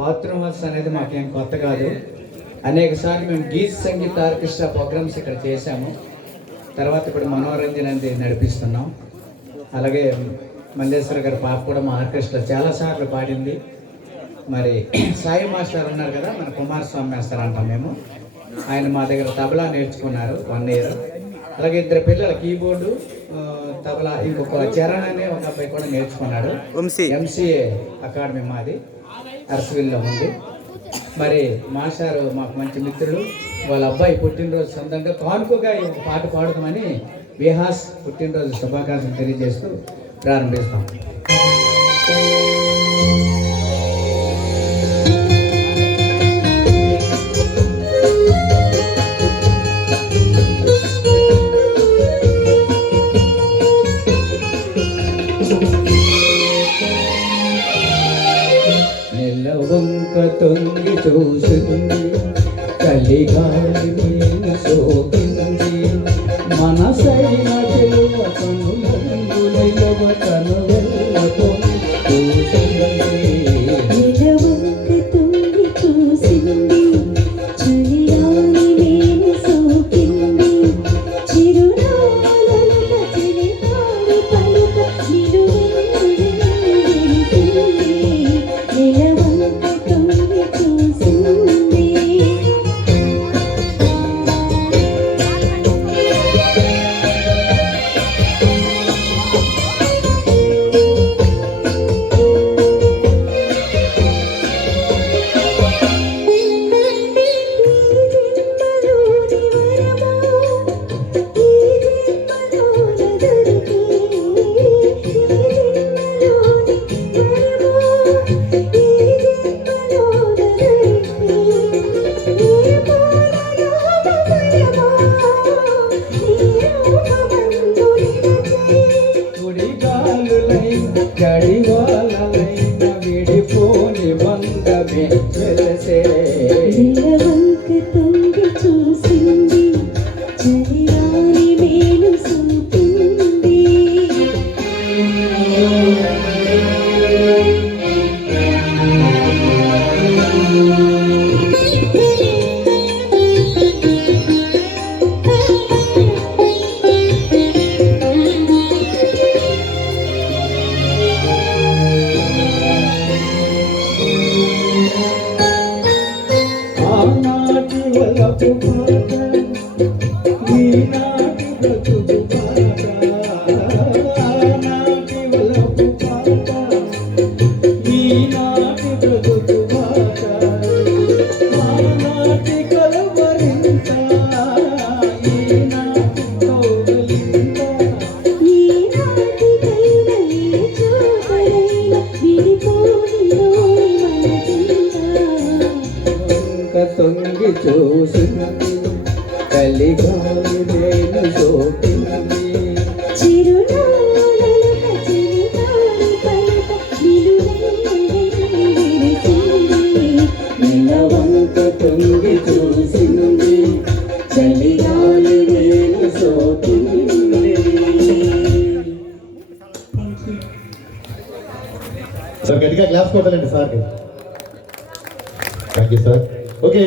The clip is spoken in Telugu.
బాత్రూమ్స్ అనేది మాకేం కొత్త కాదు. అనేక సార్లు మేము గీత సంగీత ఆర్కెస్ట్రా ప్రోగ్రామ్స్ ఇక్కడ చేశాము. తర్వాత ఇప్పుడు మనోరంజన్ అనేది నడిపిస్తున్నాం. అలాగే మల్లేశ్వర గారి పాప కూడా మా ఆర్కెస్ట్రా చాలాసార్లు పాడింది. మరి సాయి మాస్టర్ ఉన్నారు కదా, మన కుమారస్వామి మాస్టర్ అంటాం మేము. ఆయన మా దగ్గర తబలా నేర్చుకున్నారు 1 year. అలాగే 2 పిల్లలు కీబోర్డు, తబలా, ఇంకొక చరణ్ అనే ఒక అబ్బాయి కూడా నేర్చుకున్నాడు. ఎంసీఏ అకాడమీ మాది అరసవిల్లో ఉంది. మరి మాస్టారు మాకు మంచి మిత్రులు. వాళ్ళ అబ్బాయి పుట్టినరోజు సొంతంగా కానుకగా ఒక పాట పాడుతామని విహాస్ పుట్టినరోజు శుభాకాంక్షలు తెలియజేస్తూ ప్రారంభిస్తాం. నెలవంక తొంగి చూసింది, కలిగాలి నేను సోకింది, మనసైన చెలువ కనులందు నిలవ కను వెళ్ళకొని చూసింది. నెలవంక తొంగి చూసింది, చలిగాలి నేను సోకింది, చిరునవ్వుల చెలికాడు పలుక నిలువెల్లింది. నెలవంక తొంగి చూసింది. గడివాలైన విడిపోని బంధమే వెలసే. నెలవంక తొంగి చూసింది, చలిగాలి మేలు సోకింది. ఆనాటి వలపు పాట, ఈనాటి బ్రతుకు పాట. ఆనాటి వలపు పాట, ఈనాటి బ్రతుకు పాట. ఆనాటి కలవరింత, ఈనాటి కౌగలింత. ఈనాటికైనా ఏ చోటైనా విడిపోనిలోని మనకింత. తొంగి చూసింది, కలిగాలి నేను సోకింది. చిరునవ్వుల చెలికాడు పలుక నిలువెల్లింది. నెలవంక తొంగి చూసింది, చలిగాలి నేను సోకింది. సార్ గట్టిగా క్లాస్ కొట్టాలండి సార్కి. Thank you sir. ఓకే.